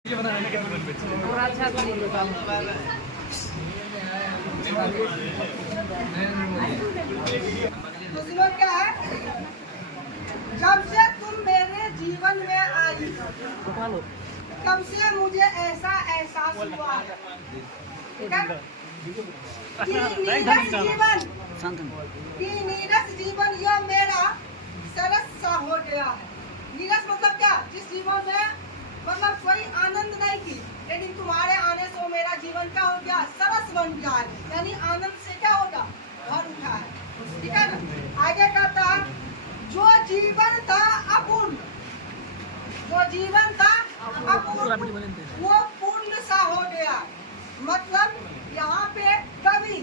और अच्छा दूसरों क्या है, जब से तुम मेरे जीवन में आई तब से मुझे ऐसा एहसास हुआ ठीक है कि नीरस जीवन यह मेरा सरस सा हो गया है। नीरस मतलब क्या, जिस जीवन में मतलब कोई आनंद नहीं की, लेकिन तुम्हारे आने से मेरा जीवन क्या हो गया, सरस बन गया है। यानी आनंद से क्या होगा, भर उठा है। ठीक है ना। आगे कहता है, जो जीवन था अपूर्ण, जो जीवन था अपूर्ण वो पूर्ण सा हो गया। मतलब यहाँ पे कवि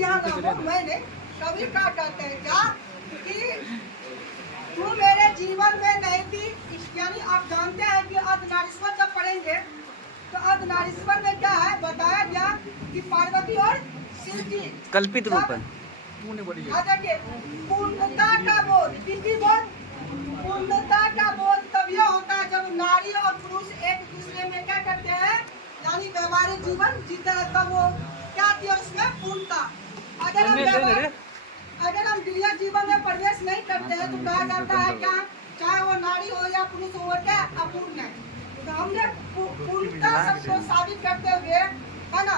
यहाँ ना मैंने कवि का कहते हैं क्या कि तू मेरे जीवन में नहीं थी। यानी आप जानते हैं कि अर्धनारीश्वर जब पढ़ेंगे तो अर्धनारीश्वर में क्या है बताया गया कि पार्वती और शिव जी कल्पित रूप है। पूर्णता का बोध, किसकी बोध, पूर्णता का बोध तब यह होता है जब नारी और पुरुष एक दूसरे में क्या करते हैं, यानी व्यवहारिक जीवन जीते हैं, तब वो क्या दिया उसमें पूर्णता। अगर हम गृह जीवन में प्रवेश नहीं करते हैं तो कहा जाता है क्या, चाहे वो नारी हो या पुरुष हो, क्या अपूर्ण है। तो हमने पूर्णता शब्द को साबित करते हुए है ना,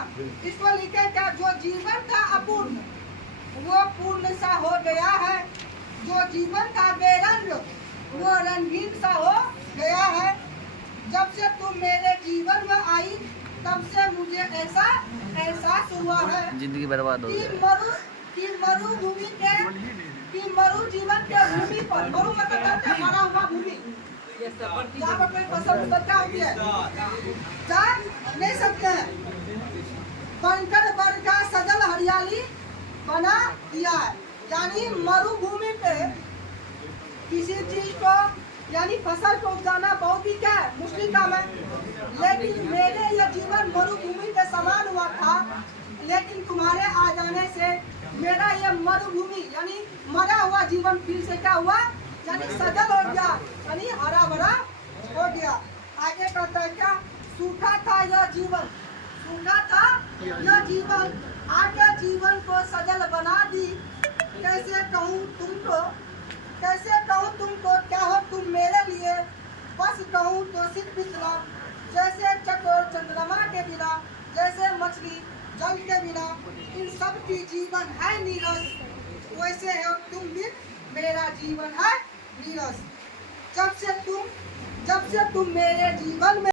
इसको लिखे क्या, जो जीवन था अपूर्ण वो पूर्ण सा हो गया है, जो जीवन था बेरंग वो रंगीन सा हो गया है। जब से तुम मेरे जीवन में आई तब से मुझे ऐसा एहसास हुआ है जिंदगी बर्बाद हो कि मरुभूमि के, कि मरु जीवन के भूमि पर, मरु मतलब मरा हुआ भूमि जहाँ पर कोई फसल क्या होती है, जा नहीं सकते हैं, बनकर बरखा सजल हरियाली बना दिया है। यानी मरुभूमि पे किसी चीज को यानी फसल को उगाना बहुत ही क्या है, मुश्किल काम है। लेकिन मेरे यह जीवन मरुभूमि के समान हुआ था, लेकिन तुम्हारे आ जाने से मेरा यह मरुभूमि यानी मरा हुआ जीवन फिर से क्या हुआ, यानी सजल हो गया, यानी हरा भरा हो गया। आगे कहता है क्या, सूखा था यह जीवन, सूखा था यह जीवन आगे जीवन को सजल बना दी। कैसे कहूँ तुमको, कैसे कहूँ तुमको, क्या हो तुम मेरे लिए, बस कहूँ तो सिर्फ इतना, जैसे चकोर चंद्रमा के बिना, जैसे मछली जल के बिना, इन सब की जीवन है नीरस, वैसे है तुम भी मेरा जीवन है नीरस। जब से तुम मेरे जीवन में